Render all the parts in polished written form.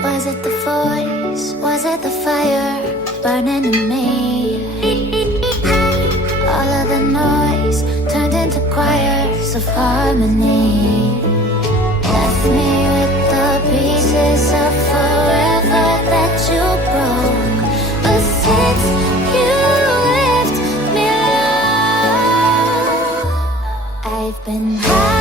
Was it the voice? Was it the fire burning in me? All of the noise turned into choirs of harmony. Left me with the pieces of forever that you broke. But since you left me alone, I've been high.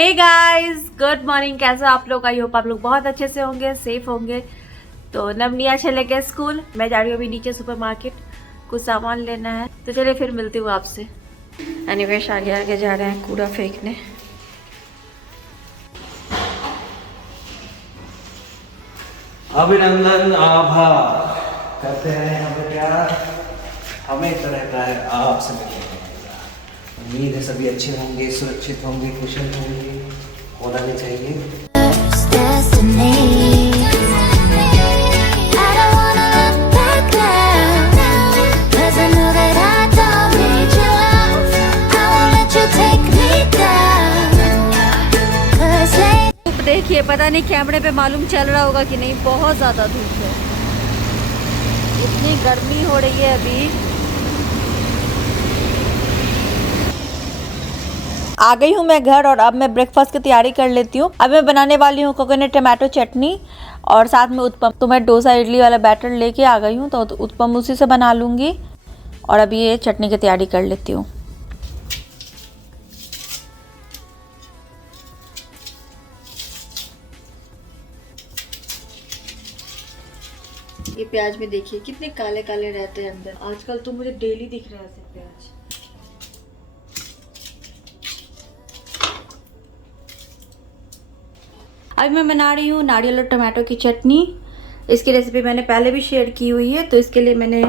Hey guys, good morning. कैसे आप लोग? I hope आप लोग बहुत अच्छे से होंगे, safe होंगे। तो नवनिया चले गए स्कूल, मैं जा रही हूँ अभी नीचे सुपरमार्केट, कुछ सामान लेना है। तो चलिए फिर मिलती हूँ आपसे। अनिवेश आगे आगे जा रहे हैं कूड़ा फेंकने। अभिनंदन आभार करते हैं हमें प्यार, हमें तो रहता है आपसे मिलने का। उम्मीद है सभी अच्छे होंगे, सुरक्षित होंगे, कुशल होंगे, होना भी चाहिए। देखिए, पता नहीं कैमरे पे मालूम चल रहा होगा कि नहीं, बहुत ज़्यादा धूप है, इतनी गर्मी हो रही है अभी। आ गई हूँ मैं घर और अब मैं ब्रेकफास्ट की तैयारी कर लेती हूँ। अब मैं बनाने वाली हूँ कोकोनट टमाटो चटनी और साथ में उत्पम। तो मैं डोसा इडली वाला बैटर लेके आ गई हूँ, तो उत्पम उसी से बना लूँगी और अभी ये चटनी की तैयारी कर लेती हूँ। ये प्याज में देखिए कितने काले काले रहते हैं अंदर। आजकल तो मुझे डेली दिख रहा है ऐसे प्याज। अभी मैं बना रही हूँ नारियल और टमाटो की चटनी। इसकी रेसिपी मैंने पहले भी शेयर की हुई है। तो इसके लिए मैंने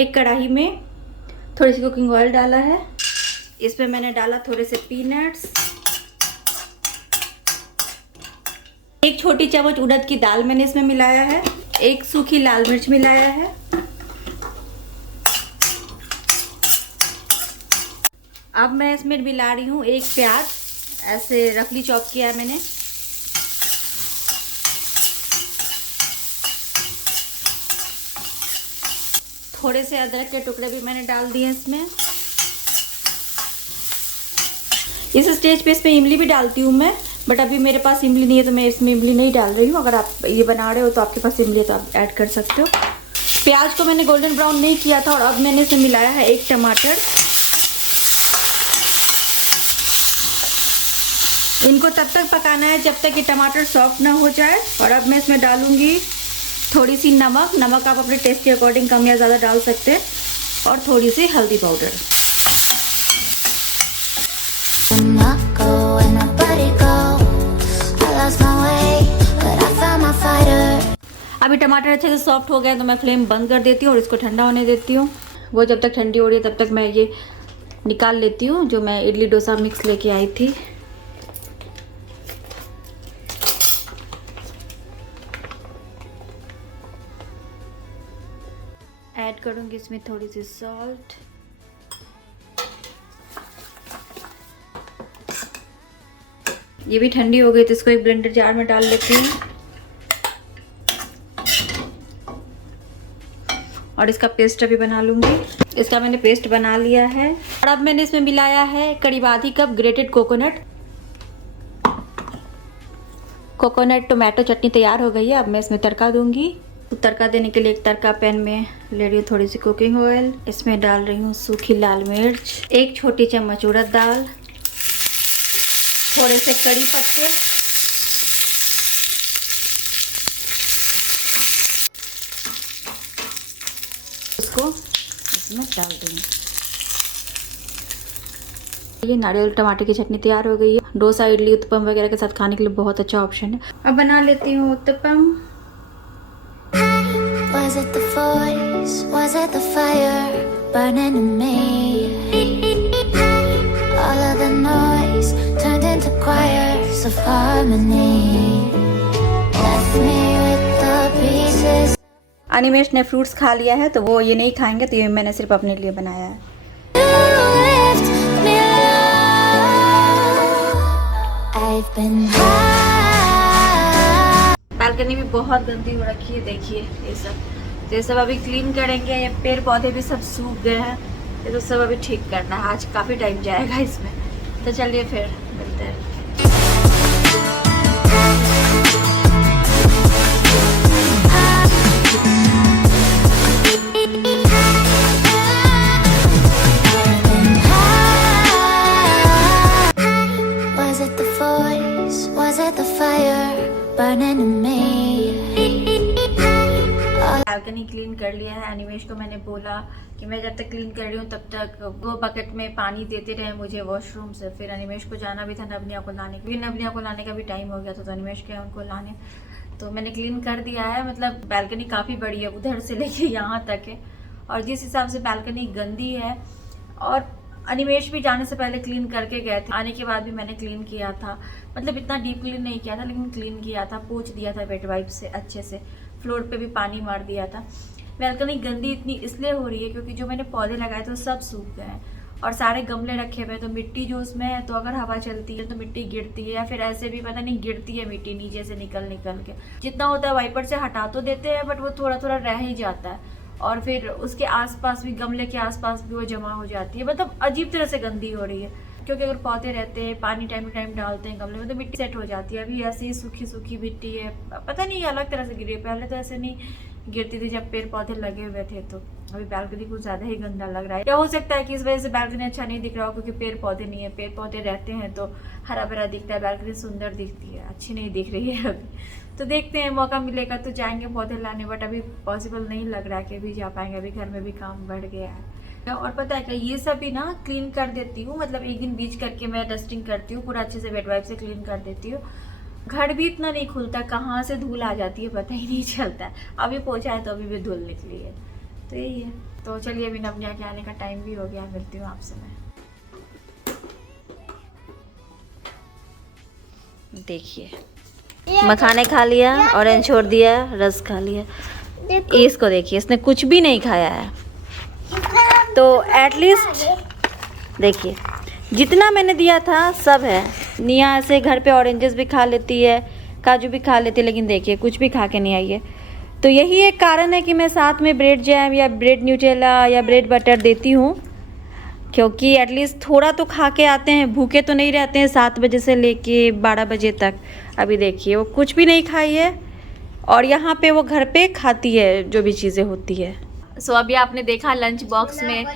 एक कढ़ाई में थोड़ी सी कुकिंग ऑयल डाला है। इसमें मैंने डाला थोड़े से पीनट्स, एक छोटी चम्मच उड़द की दाल मैंने इसमें मिलाया है, एक सूखी लाल मिर्च मिलाया है। अब मैं इसमें मिला रही हूँ एक प्याज, ऐसे रफली चॉप किया है मैंने। थोड़े से अदरक के टुकड़े भी मैंने डाल दिए इसमें। इस स्टेज पे इसमें इमली भी डालती हूँ मैं, बट अभी मेरे पास इमली नहीं है तो मैं इसमें इमली नहीं डाल रही हूँ। अगर आप ये बना रहे हो तो आपके पास इमली है तो आप ऐड कर सकते हो। प्याज को मैंने गोल्डन ब्राउन नहीं किया था और अब मैंने इसमें मिलाया है एक टमाटर। इनको तब तक पकाना है जब तक ये टमाटर सॉफ्ट ना हो जाए। और अब मैं इसमें डालूंगी थोड़ी सी नमक। नमक आप अपने टेस्ट के अकॉर्डिंग कम या ज़्यादा डाल सकते हैं, और थोड़ी सी हल्दी पाउडर। अभी टमाटर अच्छे से सॉफ्ट हो गए तो मैं फ्लेम बंद कर देती हूँ और इसको ठंडा होने देती हूँ। वो जब तक ठंडी हो रही है तब तक मैं ये निकाल लेती हूँ जो मैं इडली डोसा मिक्स लेके आई थी। ऐड करूँगी इसमें थोड़ी सी सॉल्ट, ये भी ठंडी हो गई तो इसको एक ब्लेंडर जार में डाल लेती हूँ और इसका पेस्ट अभी बना लूँगी। इसका मैंने पेस्ट बना लिया है और अब मैंने इसमें मिलाया है करीब आधी cup grated coconut. Coconut tomato chutney तैयार हो गई है। अब मैं इसमें तड़का दूंगी। तो तड़का देने के लिए एक तड़का पैन में ले रही हूँ थोड़ी सी कुकिंग ऑयल। इसमें डाल रही हूँ सूखी लाल मिर्च, एक छोटी चम्मच उड़द दाल, थोड़े से कड़ी पत्ते, इसको इसमें डाल दूंगी। ये नारियल टमाटर की चटनी तैयार हो गई है। डोसा इडली उत्पम वगैरह के साथ खाने के लिए बहुत अच्छा ऑप्शन है। अब बना लेती हूँ uttapam. Was it the voice? Was it the fire burning in me? All of the noise turned into choirs of harmony. Left me with the pieces. Animesh ने फ्रूट्स खा लिया है तो वो ये नहीं खाएंगे, तो ये मैंने सिर्फ अपने लिए बनाया है। You lift me up. I've been high. Balcony भी बहुत गंदी हो रखी है, देखिए ये सब अभी क्लीन करेंगे। ये पेड़ पौधे भी सब सूख गए हैं, ये तो सब अभी ठीक करना है। आज काफ़ी टाइम जाएगा इसमें, तो चलिए फिर मिलते हैं। Was it the voice? Was it the fire burning in me? Balcony clean कर लिया है। अनिमेश को मैंने बोला कि मैं जब तक क्लीन कर रही हूँ तब तक वो बकेट में पानी देते रहे मुझे वॉशरूम से। फिर अनिमेश को जाना भी था नवनिया को लाने, क्योंकि नवनिया को लाने का भी टाइम हो गया था, तो अनिमेश गया उनको लाने। तो मैंने क्लीन कर दिया है। मतलब बालकनी काफ़ी बड़ी है, उधर से लेके यहाँ तक है। और जिस हिसाब से बालकनी गंदी है, और अनिमेश भी जाने से पहले क्लीन करके गए थे, आने के बाद भी मैंने क्लीन किया था। मतलब इतना डीप क्लीन नहीं किया था, लेकिन क्लीन किया था, पोंछ दिया था वेट वाइप से अच्छे से। फ्लोर पे भी पानी मार दिया था। बालकनी गंदी इतनी इसलिए हो रही है क्योंकि जो मैंने पौधे लगाए थे वो सब सूख गए हैं, और सारे गमले रखे हुए हैं। तो मिट्टी जो उसमें है, तो अगर हवा चलती है तो मिट्टी गिरती है, या फिर ऐसे भी पता नहीं गिरती है मिट्टी नीचे से निकल के। जितना होता है वाइपर से हटा तो देते हैं, बट वो थोड़ा थोड़ा रह ही जाता है, और फिर उसके आसपास भी, गमले के आसपास भी वो जमा हो जाती है। मतलब अजीब तरह से गंदी हो रही है, क्योंकि अगर पौधे रहते हैं, पानी टाइम टू टाइम डालते हैं गमले में, तो मिट्टी सेट हो जाती है। अभी ऐसे ही सूखी सूखी मिट्टी है, पता नहीं अलग तरह से गिरी है। पहले तो ऐसे नहीं गिरती थी जब पेड़ पौधे लगे हुए थे। तो अभी बालकनी कुछ ज़्यादा ही गंदा लग रहा है, या हो सकता है कि इस वजह से बालकनी अच्छा नहीं दिख रहा हो, क्योंकि पेड़ पौधे नहीं है। पेड़ पौधे रहते हैं तो हरा भरा दिखता है, बालकनी सुंदर दिखती है, अच्छी नहीं दिख रही है अभी। तो देखते हैं, मौका मिलेगा तो जाएंगे पौधे लाने, बट अभी पॉसिबल नहीं लग रहा है कि अभी जा पाएंगे। अभी घर में भी काम बढ़ गया है। और पता है क्या, ये सब भी ना क्लीन कर देती हूँ। मतलब एक दिन बीच करके मैं डस्टिंग करती हूँ, पूरा अच्छे से वेट वाइप से क्लीन कर देती हूँ। घर भी इतना नहीं खुलता, कहाँ से धूल आ जाती है पता ही नहीं चलता। अभी पोछा है तो अभी भी धूल निकली है, तो यही है। तो चलिए, अभी नवनिया के आने का टाइम भी हो गया, मिलती हूँ आपसे मैं। देखिए, मखाने खा लिया, ऑरेंज छोड़ दिया, रस खा लिया। इसको देखिए, इसने कुछ भी नहीं खाया है। तो एटलीस्ट देखिए, जितना मैंने दिया था सब है। निया ऐसे घर पे ऑरेंजेस भी खा लेती है, काजू भी खा लेती है, लेकिन देखिए कुछ भी खा के नहीं आई है। तो यही एक कारण है कि मैं साथ में ब्रेड जैम या ब्रेड न्यूटेला या ब्रेड बटर देती हूँ, क्योंकि एटलीस्ट थोड़ा तो खा के आते हैं, भूखे तो नहीं रहते हैं 7 बजे से लेके 12 बजे तक। अभी देखिए वो कुछ भी नहीं खाई है, और यहाँ पे वो घर पे खाती है जो भी चीज़ें होती है। सो अभी आपने देखा लंच बॉक्स में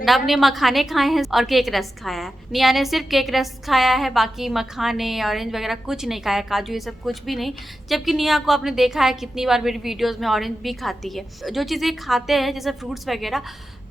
नव ने मखाने खाए हैं और केक रस खाया है। निया ने सिर्फ केक रस खाया है, बाकी मखाने ऑरेंज वगैरह कुछ नहीं खाया, काजू ये सब कुछ भी नहीं। जबकि निया को आपने देखा है कितनी बार मेरी वीडियोस में ऑरेंज भी खाती है। जो चीज़ें खाते हैं जैसे फ्रूट्स वगैरह,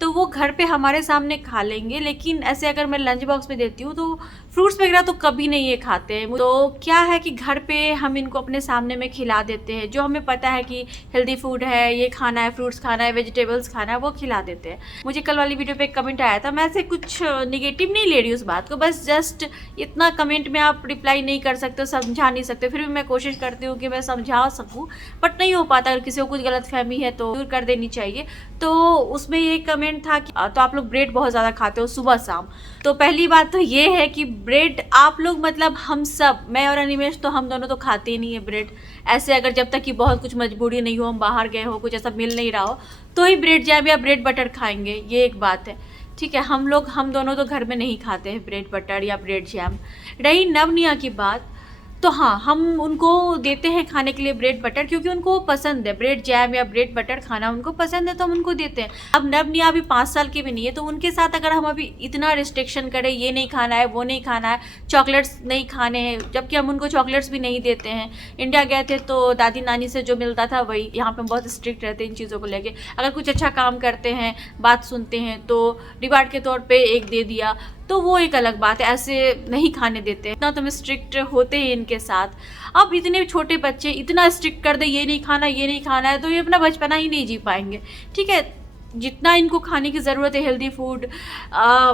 तो वो घर पे हमारे सामने खा लेंगे, लेकिन ऐसे अगर मैं लंच बॉक्स में देती हूँ तो फ्रूट्स वगैरह तो कभी नहीं ये खाते हैं। तो क्या है कि घर पे हम इनको अपने सामने में खिला देते हैं, जो हमें पता है कि हेल्दी फूड है, ये खाना है, फ्रूट्स खाना है, वेजिटेबल्स खाना है, वो खिला देते हैं। मुझे कल वाली वीडियो पे एक कमेंट आया था, मैं ऐसे कुछ निगेटिव नहीं ले रही उस बात को, बस जस्ट इतना कमेंट में आप रिप्लाई नहीं कर सकते, समझा नहीं सकते। फिर भी मैं कोशिश करती हूँ कि मैं समझा सकूँ, बट नहीं हो पाता। अगर किसी को कुछ गलतफहमी है तो दूर कर देनी चाहिए। तो उसमें ये कमेंट था कि तो आप लोग ब्रेड बहुत ज़्यादा खाते हो सुबह शाम। तो पहली बात तो ये है कि ब्रेड आप लोग, मतलब हम सब, मैं और अनिमेश, तो हम दोनों तो खाते ही नहीं है ब्रेड। ऐसे अगर जब तक कि बहुत कुछ मजबूरी नहीं हो, हम बाहर गए हो, कुछ ऐसा मिल नहीं रहा हो, तो ही ब्रेड जैम या ब्रेड बटर खाएंगे, ये एक बात है। ठीक है, हम दोनों तो घर में नहीं खाते हैं ब्रेड बटर या ब्रेड जैम। रही नवनिया की बात, तो हाँ, हम उनको देते हैं खाने के लिए ब्रेड बटर, क्योंकि उनको पसंद है ब्रेड जैम या ब्रेड बटर खाना, उनको पसंद है तो हम उनको देते हैं। अब नवनिया अभी 5 साल की भी नहीं है, तो उनके साथ अगर हम अभी इतना रिस्ट्रिक्शन करें, ये नहीं खाना है, वो नहीं खाना है, चॉकलेट्स नहीं खाने हैं, जबकि हम उनको चॉकलेट्स भी नहीं देते हैं। इंडिया गए थे तो दादी नानी से जो मिलता था वही, यहाँ पे बहुत स्ट्रिक्ट रहते हैं इन चीज़ों को लेके। अगर कुछ अच्छा काम करते हैं, बात सुनते हैं, तो रिवार्ड के तौर पे एक दे दिया, तो वो एक अलग बात है। ऐसे नहीं खाने देते, इतना तो हम स्ट्रिक्ट होते हैं इनके साथ। अब इतने छोटे बच्चे इतना स्ट्रिक्ट कर दे, ये नहीं खाना, ये नहीं खाना है, तो ये अपना बचपना ही नहीं जी पाएंगे। ठीक है, जितना इनको खाने की ज़रूरत है हेल्दी फूड,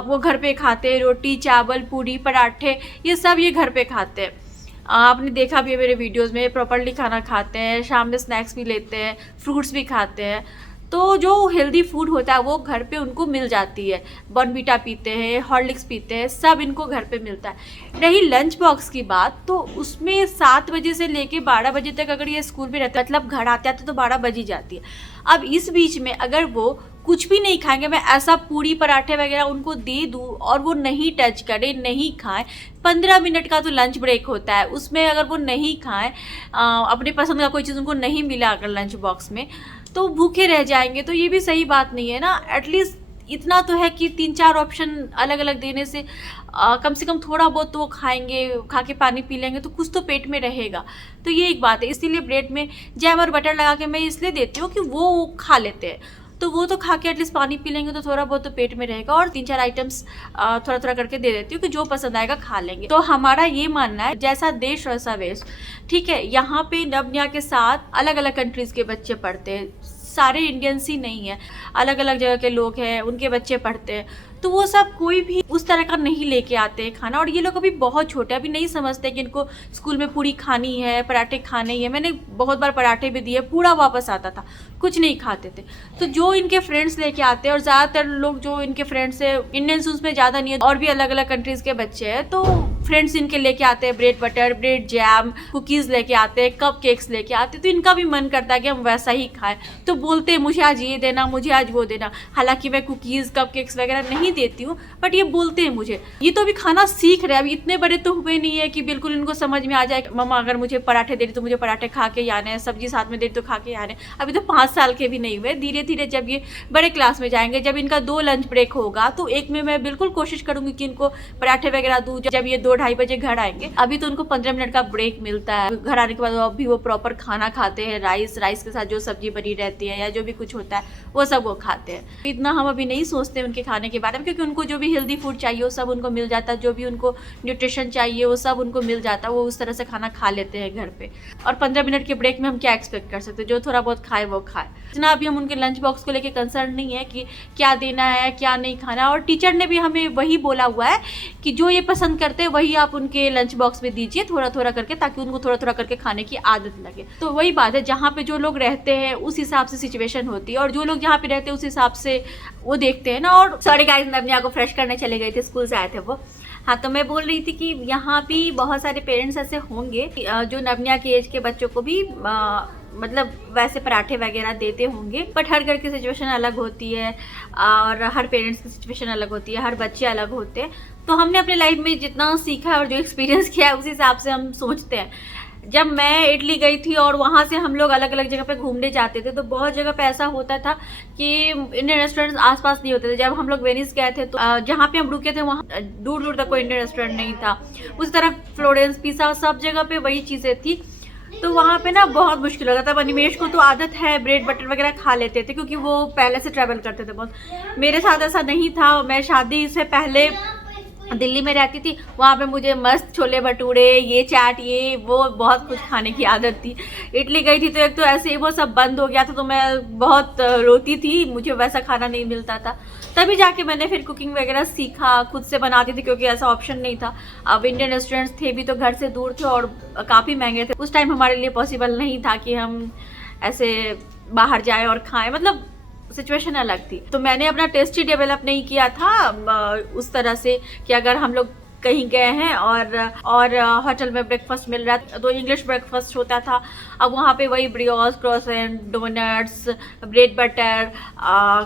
वो घर पे खाते हैं। रोटी, चावल, पूरी, पराठे, ये सब ये घर पे खाते हैं। आपने देखा भी है मेरे वीडियोस में, प्रॉपरली खाना खाते हैं, शाम में स्नैक्स भी लेते हैं, फ्रूट्स भी खाते हैं। तो जो हेल्दी फूड होता है वो घर पे उनको मिल जाती है। बॉर्नवीटा पीते हैं, हॉर्लिक्स पीते हैं, सब इनको घर पे मिलता है। रही लंच बॉक्स की बात, तो उसमें 7 बजे से लेके 12 बजे तक अगर ये स्कूल में रहता है, मतलब घर आते आते तो 12 बज ही जाती है। अब इस बीच में अगर वो कुछ भी नहीं खाएंगे, मैं ऐसा पूड़ी पराठे वगैरह उनको दे दूँ और वो नहीं टच करें, नहीं खाएं, 15 मिनट का तो लंच ब्रेक होता है, उसमें अगर वो नहीं खाएं, अपने पसंद का कोई चीज़ उनको नहीं मिला अगर लंच बॉक्स में, तो भूखे रह जाएंगे। तो ये भी सही बात नहीं है ना। एटलीस्ट इतना तो है कि 3-4 ऑप्शन अलग अलग देने से कम से कम थोड़ा बहुत तो वो खाएंगे, खा के पानी पी लेंगे तो कुछ तो पेट में रहेगा। तो ये एक बात है। इसीलिए ब्रेड में जैम और बटर लगा के मैं इसलिए देती हूँ कि वो खा लेते हैं, तो वो तो खा के एटलीस्ट पानी पी लेंगे तो थोड़ा बहुत तो पेट में रहेगा। और 3-4 आइटम्स थोड़ा थोड़ा करके दे देती हूँ कि जो पसंद आएगा खा लेंगे। तो हमारा ये मानना है जैसा देश वैसा वेश, ठीक है। यहाँ पे नवनिया के साथ अलग अलग कंट्रीज़ के बच्चे पढ़ते हैं, सारे इंडियंस ही नहीं है, अलग अलग जगह के लोग हैं, उनके बच्चे पढ़ते हैं। तो वो सब कोई भी उस तरह का नहीं लेके आते हैं खाना। और ये लोग अभी बहुत छोटे, अभी नहीं समझते कि इनको स्कूल में पूड़ी खानी है, पराठे खाने ही है। मैंने बहुत बार पराठे भी दिए, पूरा वापस आता था, कुछ नहीं खाते थे। तो जो इनके फ्रेंड्स लेके आते हैं, और ज़्यादातर लोग जो इनके फ्रेंड्स है, इंडियंस उसमें ज़्यादा नहीं है, और भी अलग अलग कंट्रीज़ के बच्चे हैं, तो फ्रेंड्स इनके लेके आते हैं bread butter, bread jam, cookies लेके आते हैं, कप केक्स लेके आते हैं। तो इनका भी मन करता है कि हम वैसा ही खाएं। तो बोलते हैं मुझे आज ये देना, मुझे आज वो देना। हालांकि मैं कुकीज़, कप केक्स वगैरह नहीं देती हूँ, बट ये बोलते हैं मुझे। ये तो अभी खाना सीख रहे हैं, अभी इतने बड़े तो हुए नहीं है कि बिल्कुल इनको समझ में आ जाए मम्मा अगर मुझे पराठे दे रही तो मुझे पराठे खा के आने हैं, सब्जी साथ में दे रही तो खा के आने हैं। अभी तो 5 साल के भी नहीं हुए। धीरे धीरे जब ये बड़े क्लास में जाएंगे, जब इनका 2 लंच ब्रेक होगा, तो एक में मैं बिल्कुल कोशिश करूंगी कि इनको पराठे वगैरह दूँ जब ये 2-2:30 बजे घर आएंगे। अभी तो उनको 15 मिनट का ब्रेक मिलता है। घर आने के बाद अभी वो प्रॉपर खाना खाते हैं, राइस के साथ जो सब्जी बनी रहती है या जो भी कुछ होता है वो सब वो खाते हैं। इतना हम अभी नहीं सोचते उनके खाने के बारे में, क्योंकि उनको जो भी हेल्दी फूड चाहिए वो सब उनको मिल जाता है, जो भी उनको न्यूट्रिशन चाहिए वो सब उनको मिल जाता है। वो उस तरह से खाना खा लेते हैं घर पे। और 15 मिनट के ब्रेक में हम क्या एक्सपेक्ट कर सकते हैं, जो थोड़ा बहुत खाए वो खाए। इतना अभी हम उनके लंच बॉक्स को लेके कंसर्न नहीं है कि क्या देना है क्या नहीं खाना। और टीचर ने भी हमें वही बोला हुआ है कि जो ये पसंद करते हैं वही आप उनके लंच बॉक्स में दीजिए, थोड़ा थोड़ा करके, ताकि उनको थोड़ा थोड़ा करके खाने की आदत लगे। तो वही बात है, जहाँ पे जो लोग रहते हैं उस हिसाब से सिचुएशन होती है, और जो लोग जहाँ पे रहते हैं उस हिसाब से वो देखते हैं ना। और सॉरी गाइस, नवनिया को फ्रेश करने चले गए थे, स्कूल से आए थे वो। हाँ, तो मैं बोल रही थी कि यहाँ भी बहुत सारे पेरेंट्स ऐसे होंगे जो नवनिया की एज के बच्चों को भी मतलब वैसे पराठे वगैरह देते होंगे। बट हर घर की सिचुएशन अलग होती है और हर पेरेंट्स की सिचुएशन अलग होती है, हर बच्चे अलग होते हैं। तो हमने अपने लाइफ में जितना सीखा है और जो एक्सपीरियंस किया है उस हिसाब से हम सोचते हैं। जब मैं इटली गई थी और वहाँ से हम लोग अलग अलग जगह पे घूमने जाते थे, तो बहुत जगह पे ऐसा होता था कि इंडियन रेस्टोरेंट्स आसपास नहीं होते थे। जब हम लोग वेनिस गए थे तो जहाँ पे हम रुके थे वहाँ दूर दूर तक कोई इंडियन रेस्टोरेंट नहीं था। उस तरफ फ्लोरेंस, पिसा, सब जगह पे वही चीज़ें थी। तो वहाँ पे ना बहुत मुश्किल होता था। अब अनिमेश को तो आदत है, ब्रेड बटर वगैरह खा लेते थे क्योंकि वो पहले से ट्रैवल करते थे बहुत। मेरे साथ ऐसा नहीं था। मैं शादी से पहले दिल्ली में रहती थी, वहाँ पे मुझे मस्त छोले भटूरे, ये चाट, ये वो बहुत कुछ खाने की आदत थी। इटली गई थी तो एक तो ऐसे ही वो सब बंद हो गया था, तो मैं बहुत रोती थी, मुझे वैसा खाना नहीं मिलता था। तभी जाके मैंने फिर कुकिंग वगैरह सीखा, खुद से बनाती थी क्योंकि ऐसा ऑप्शन नहीं था। अब इंडियन रेस्टोरेंट्स थे भी तो घर से दूर थे और काफ़ी महंगे थे। उस टाइम हमारे लिए पॉसिबल नहीं था कि हम ऐसे बाहर जाएँ और खाएँ, मतलब सिचुएशन अलग थी। तो मैंने अपना टेस्ट ही डेवलप नहीं किया था उस तरह से कि अगर हम लोग कहीं गए हैं और होटल में ब्रेकफास्ट मिल रहा था तो इंग्लिश ब्रेकफास्ट होता था। अब वहाँ पे वही brioche, croissant, donuts, bread butter,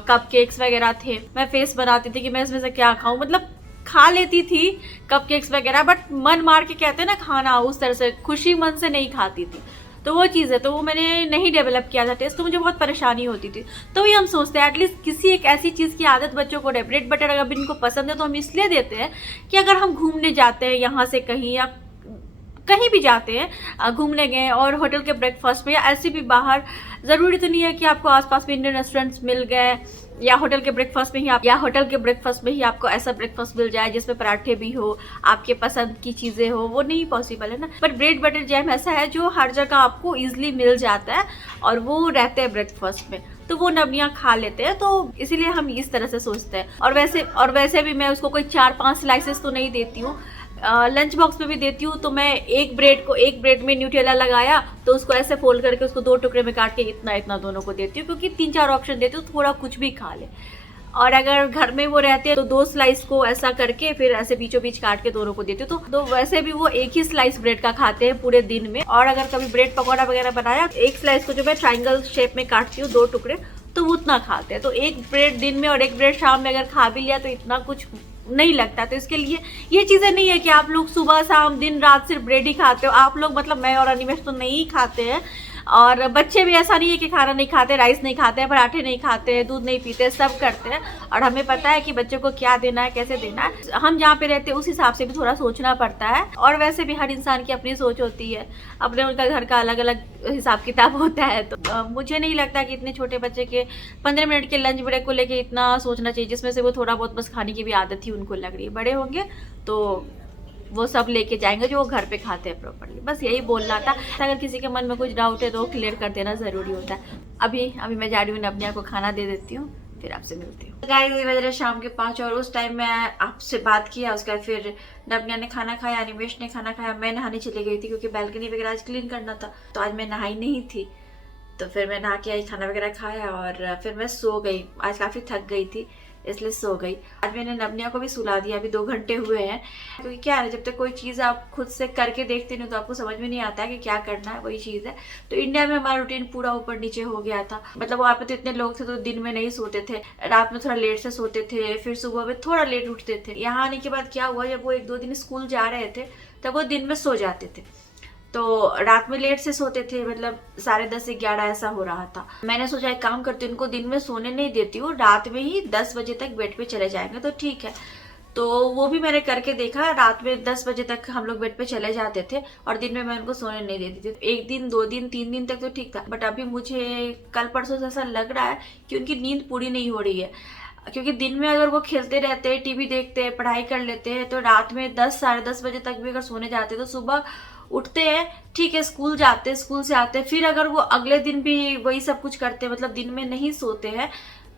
cupcakes वगैरह थे। मैं फेस बनाती थी कि मैं इसमें से क्या खाऊं, मतलब खा लेती थी कपकेक्स वगैरह, बट मन मार के कहते हैं ना खाना, उस तरह से खुशी मन से नहीं खाती थी। तो वो चीज़ है, तो वो मैंने नहीं डेवलप किया था टेस्ट, तो मुझे बहुत परेशानी होती थी। तो ये हम सोचते हैं एटलीस्ट किसी एक ऐसी चीज़ की आदत बच्चों को, ब्रेड बटर अगर इनको पसंद है तो हम इसलिए देते हैं कि अगर हम घूमने जाते हैं यहाँ से कहीं या कहीं भी जाते हैं, घूमने गए और होटल के ब्रेकफास्ट में या ऐसे भी बाहर, ज़रूरी तो नहीं है कि आपको आसपास में इंडियन रेस्टोरेंट्स मिल गए या होटल के ब्रेकफास्ट में ही आपको ऐसा ब्रेकफास्ट मिल जाए जिसमें पराठे भी हो, आपके पसंद की चीज़ें हो, वो नहीं पॉसिबल है ना। बट ब्रेड बटर जैम ऐसा है जो हर जगह आपको ईजिली मिल जाता है और वो रहते हैं ब्रेकफास्ट में, तो वो नवनिया खा लेते हैं। तो इसीलिए हम इस तरह से सोचते हैं। और वैसे भी मैं उसको कोई 4-5 स्लाइसेस तो नहीं देती हूँ, लंच बॉक्स में भी देती हूँ तो मैं एक ब्रेड में न्यूटेला लगाया तो उसको ऐसे फोल्ड करके उसको 2 टुकड़े में काट के इतना इतना दोनों को देती हूँ, क्योंकि 3-4 ऑप्शन देती हूँ, थोड़ा कुछ भी खा ले। और अगर घर में वो रहते हैं तो 2 स्लाइस को ऐसा करके फिर ऐसे बीचों बीच काट के दोनों को देती हूँ, तो वैसे भी वो एक ही स्लाइस ब्रेड का खाते हैं पूरे दिन में। और अगर कभी ब्रेड पकौड़ा वगैरह बनाया, एक स्लाइस को जो मैं ट्राइंगल शेप में काटती हूँ 2 टुकड़े, तो वो उतना खाते हैं। तो एक ब्रेड दिन में और एक ब्रेड शाम में अगर खा भी लिया तो इतना कुछ नहीं लगता। तो इसके लिए ये चीजें नहीं है कि आप लोग सुबह शाम दिन रात सिर्फ ब्रेड ही खाते हो। आप लोग मतलब मैं और अनिमेश तो नहीं खाते हैं, और बच्चे भी ऐसा नहीं है कि खाना नहीं खाते, राइस नहीं खाते हैं, पराठे नहीं खाते हैं, दूध नहीं पीते, सब करते हैं। और हमें पता है कि बच्चों को क्या देना है, कैसे देना है। हम जहाँ पे रहते हैं उस हिसाब से भी थोड़ा सोचना पड़ता है। और वैसे भी हर इंसान की अपनी सोच होती है, अपने उनका घर का अलग अलग हिसाब किताब होता है। तो मुझे नहीं लगता कि इतने छोटे बच्चे के 15 मिनट के लंच ब्रेक को लेके इतना सोचना चाहिए, जिसमें से वो थोड़ा बहुत बस खाने की भी आदत ही उनको लग रही है। बड़े होंगे तो वो सब लेके जाएंगे जो वो घर पे खाते हैं प्रॉपर्ली। बस यही बोलना था। अगर किसी के मन में कुछ डाउट है तो क्लियर कर देना ज़रूरी होता है। अभी मैं जा रही हूँ, नवनिया को खाना दे देती हूँ, फिर आपसे मिलती हूँ। गाइस ये बज रहे शाम के 5 और उस टाइम मैं आपसे बात किया, उसके बाद फिर नवनिया ने खाना खाया, अनिमेश ने खाना खाया, मैं नहाने चली गई थी क्योंकि बैल्कनी वगैरह आज क्लीन करना था। तो आज मैं नहाई नहीं थी, तो फिर मैं नहा के आई, खाना वगैरह खाया और फिर मैं सो गई। आज काफ़ी थक गई थी इसलिए सो गई। आज मैंने नवनिया को भी सुला दिया, अभी 2 घंटे हुए हैं। क्योंकि क्या है, जब तक कोई चीज़ आप खुद से करके देखते नहीं तो आपको समझ में नहीं आता है कि क्या करना है, वही चीज़ है। तो इंडिया में हमारा रूटीन पूरा ऊपर नीचे हो गया था। मतलब वहाँ पे तो इतने लोग थे तो दिन में नहीं सोते थे, रात में थोड़ा लेट से सोते थे, फिर सुबह में थोड़ा लेट उठते थे। यहाँ आने के बाद क्या हुआ, जब वो 1-2 दिन स्कूल जा रहे थे तब वो दिन में सो जाते थे, तो रात में लेट से सोते थे, मतलब 10:30-11 ऐसा हो रहा था। मैंने सोचा एक काम करती हूँ, उनको दिन में सोने नहीं देती हूँ, रात में ही 10 बजे तक बेड पे चले जाएंगे तो ठीक है। तो वो भी मैंने करके देखा, रात में 10 बजे तक हम लोग बेड पे चले जाते थे और दिन में मैं उनको सोने नहीं देती थी। 1 दिन 2 दिन 3 दिन तक तो ठीक था, बट अभी मुझे कल परसों से ऐसा लग रहा है कि उनकी नींद पूरी नहीं हो रही है। क्योंकि दिन में अगर वो खेलते रहते हैं, टीवी देखते हैं, पढ़ाई कर लेते हैं, तो रात में 10-10:30 बजे तक भी अगर सोने जाते तो सुबह उठते हैं, ठीक है, स्कूल जाते हैं, स्कूल से आते हैं, फिर अगर वो अगले दिन भी वही सब कुछ करते हैं, मतलब दिन में नहीं सोते हैं,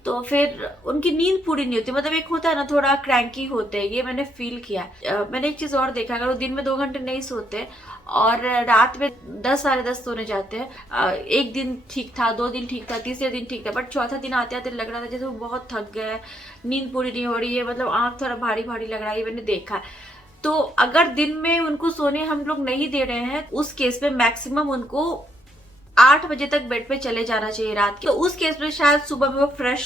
तो फिर उनकी नींद पूरी नहीं होती। मतलब एक होता है ना, थोड़ा क्रैंकी होते हैं, ये मैंने फील किया। मैंने एक चीज और देखा, अगर वो दिन में 2 घंटे नहीं सोते और रात में 10-10:30 सोने जाते हैं, 1 दिन ठीक था, 2 दिन ठीक था, तीसरे दिन ठीक था, बट चौथा दिन आते आते लग रहा था जैसे वो बहुत थक गए, नींद पूरी नहीं हो रही है, मतलब आंख थोड़ा भारी भारी लग रहा है, ये मैंने देखा है। तो अगर दिन में उनको सोने हम लोग नहीं दे रहे हैं, उस केस में मैक्सिमम उनको 8 बजे तक बेड पे चले जाना चाहिए रात के। तो उस केस में शायद सुबह में वो फ्रेश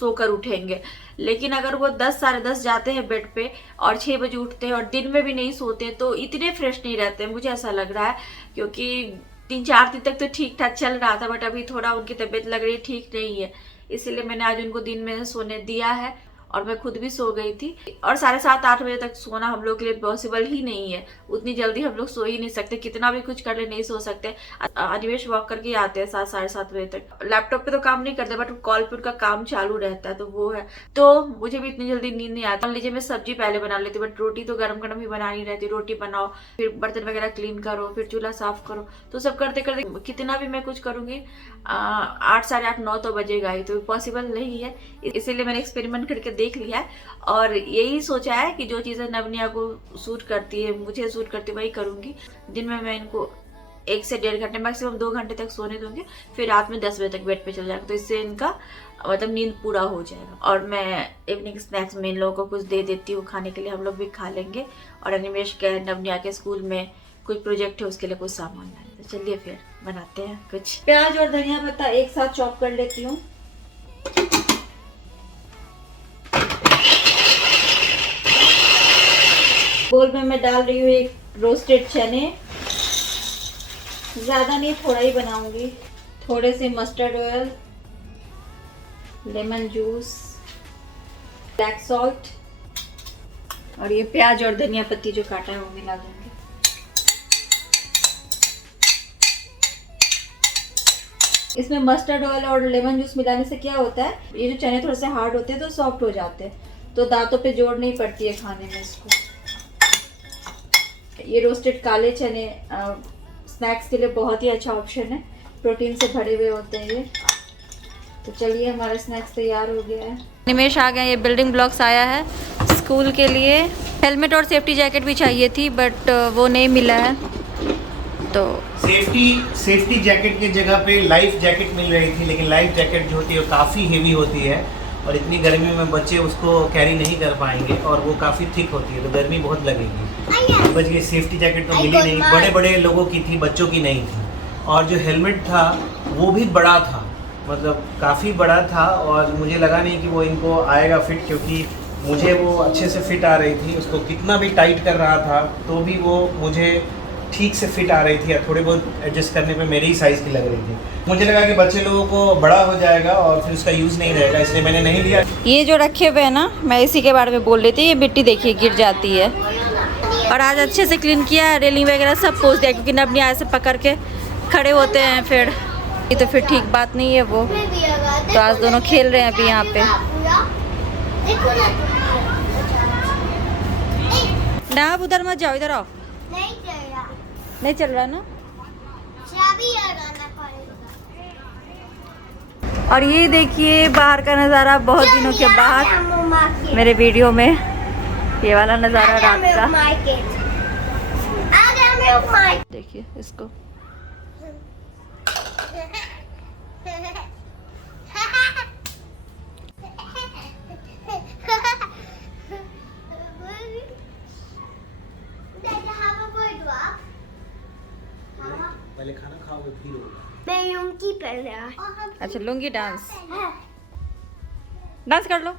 सोकर उठेंगे। लेकिन अगर वो 10-10:30 जाते हैं बेड पे और 6 बजे उठते हैं और दिन में भी नहीं सोते तो इतने फ्रेश नहीं रहते, मुझे ऐसा लग रहा है। क्योंकि 3-4 दिन तक तो ठीक ठाक चल रहा था, बट अभी थोड़ा उनकी तबीयत लग रही ठीक नहीं है, इसीलिए मैंने आज उनको दिन में सोने दिया है और मैं खुद भी सो गई थी। और 7:30-8 बजे तक सोना हम लोग के लिए पॉसिबल ही नहीं है, उतनी जल्दी हम लोग सो ही नहीं सकते, कितना भी कुछ कर ले नहीं सो सकते। अनिमेश वॉक करके आते हैं 7-7:30 बजे तक। लैपटॉप पे तो काम नहीं करते, बट कॉल पे उनका काम चालू रहता है, तो वो है। तो मुझे भी इतनी जल्दी नींद नहीं आती। मान लीजिए मैं सब्जी पहले बना लेती, बट रोटी तो गरम गरम ही बनानी रहती। रोटी बनाओ, फिर बर्तन वगैरह क्लीन करो, फिर चूल्हा साफ करो, तो सब करते करते कितना भी मैं कुछ करूंगी 8, 8:30, 9 तो बजेगा ही, तो पॉसिबल नहीं है। इसीलिए मैंने एक्सपेरिमेंट करके देख लिया है और यही सोचा है कि जो चीजें नवनिया को सूट करती है, मुझे सूट करती है, वही करूंगी। दिन में मैं इनको 1 से 1.5 घंटे, मैक्सिमम 2 घंटे तक सोने दूंगी, फिर रात में 10 बजे तक बेड पे चल जाएगा, तो इससे इनका मतलब नींद पूरा हो जाएगा। और मैं इवनिंग स्नैक्स में इन लोगों को कुछ दे देती हूँ खाने के लिए, हम लोग भी खा लेंगे। और अनिमेश के नवनिया के स्कूल में कुछ प्रोजेक्ट है, उसके लिए कुछ सामान लाए, तो चलिए फिर बनाते हैं कुछ। प्याज और धनिया पत्ता एक साथ चॉप कर लेती हूँ। बोल में मैं डाल रही हूँ एक रोस्टेड चने, ज़्यादा नहीं, थोड़ा ही बनाऊंगी। थोड़े से mustard oil, lemon juice, black salt और ये प्याज और धनिया पत्ती जो काटा है वो मिला दूंगी। इसमें मस्टर्ड ऑयल और लेमन जूस मिलाने से क्या होता है, ये जो चने थोड़े से हार्ड होते हैं तो सॉफ्ट हो जाते हैं, तो दांतों पे जोड़ नहीं पड़ती है खाने में इसको। ये रोस्टेड काले चने स्नैक्स के लिए बहुत ही अच्छा ऑप्शन है, प्रोटीन से भरे हुए होते हैं ये। तो चलिए हमारा स्नैक्स तैयार हो गया है। निमेश आ गया, ये बिल्डिंग ब्लॉक्स आया है, स्कूल के लिए हेलमेट और सेफ्टी जैकेट भी चाहिए थी, बट वो नहीं मिला है। तो सेफ्टी जैकेट की जगह पे लाइफ जैकेट मिल रही थी, लेकिन लाइफ जैकेट जो होती है वो काफ़ी हेवी होती है और इतनी गर्मी में बच्चे उसको कैरी नहीं कर पाएंगे और वो काफ़ी थिक होती है, तो गर्मी बहुत लगेगी। बच गई सेफ्टी जैकेट तो मिली नहीं, बड़े बड़े लोगों की थी, बच्चों की नहीं थी। और जो हेलमेट था वो भी बड़ा था, मतलब काफ़ी बड़ा था और मुझे लगा नहीं कि वो इनको आएगा फिट, क्योंकि मुझे वो अच्छे से फिट आ रही थी। उसको कितना भी टाइट कर रहा था तो भी वो मुझे ठीक से फिट आ रही थी, या थोड़े बहुत एडजस्ट करने पे मेरी ही साइज़ की लग रही थी। मुझे लगा कि बच्चे लोगों को बड़ा हो जाएगा और फिर उसका यूज़ नहीं रहेगा, इसलिए मैंने नहीं लिया। ये जो रखे हुए हैं ना, मैं इसी के बारे में बोल रही थी। ये मिट्टी देखिए गिर जाती है, और आज अच्छे से क्लीन किया, रेलिंग वगैरह सब पोंछ दिया, क्योंकि नब ऐसे पकड़ के खड़े होते हैं फिर, ये तो फिर ठीक बात नहीं है वो। तो आज दोनों खेल रहे हैं अभी यहाँ पे। ना आप उधर मत जाओ, इधर आओ। नहीं चल रहा ना। और ये देखिए बाहर का नज़ारा, बहुत दिनों के बाद मेरे वीडियो में ये वाला नज़ारा रात का। देखिए इसको। पहले खाना खाओगे फिर होगा। मैं लुंगी पहन रहा। अच्छा लुंगी डांस कर लो।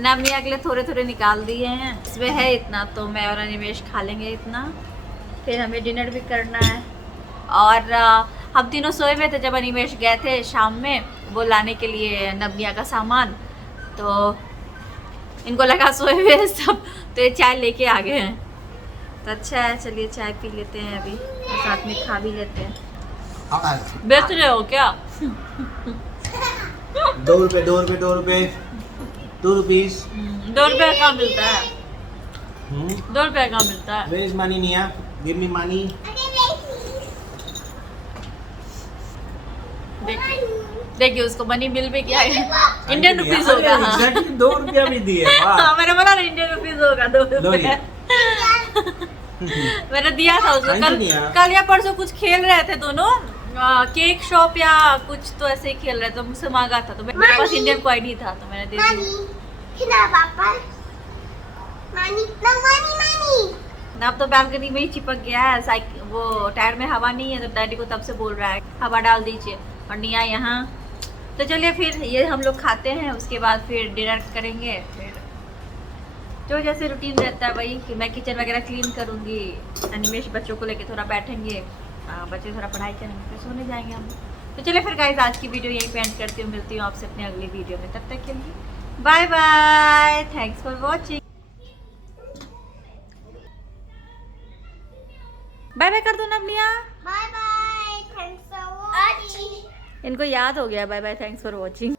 ना हमने अगले थोड़े थोड़े निकाल दिए हैं, इसमें है इतना, तो मैं और अनिमेश खा लेंगे इतना, फिर हमें डिनर भी करना है। और हम तीनों सोए हुए थे जब अनिमेश गए थे शाम में वो लाने के लिए नबनिया का सामान, तो इनको लगा सोए हुए सब, तो ये चाय लेके आ गए हैं। तो अच्छा है, चलिए चाय पी लेते हैं अभी और साथ में खा भी लेते हैं। बेच रहे हो क्या? 2 रुपए 2 रुपए 2 रुपए 2 रुपीस। 2 रुपये का मिलता है, 2 रुपये का मिलता है। Where is money, Nia? Give me money. देखिए उसको मनी बिल भी क्या है, इंडियन रुपीज होगा। हाँ। Exactly 2 रुपया भी दिए। हाँ, मैंने बोला ना इंडियन रुपीज होगा 2 रुपये। मैंने दिया था उसको कल या परसों, कुछ खेल रहे थे दोनों, केक शॉप या कुछ तो ऐसे ही खेल रहे थे, तो मुझसे मांगा था, तो मेरे पास इंडियन कॉइन ही था, तो मैंने दे दिया। ना अब तो बालकनी में ही चिपक गया है, साइकिल वो टायर में हवा नहीं है, तो डैडी को तब से बोल रहा है हवा डाल दीजिए, और निया यहाँ। तो चलिए फिर ये हम लोग खाते हैं, उसके बाद फिर डिनर करेंगे। फिर जो जैसे रूटीन रहता है वही, कि मैं किचन वगैरह क्लीन करूँगी, अनिमेश बच्चों को लेके थोड़ा बैठेंगे, बच्चे थोड़ा पढ़ाई करेंगे, फिर सोने जाएंगे हम। तो चलिए फिर गाइस आज की वीडियो यहीं पे एंड करती हूँ, मिलती हूँ आपसे अपनी अगली वीडियो में, तब तक के लिए bye bye, thanks for watching. Bye bye कर दो ना अपनिया। Bye bye, thanks for watching. इनको याद हो गया bye bye thanks for watching.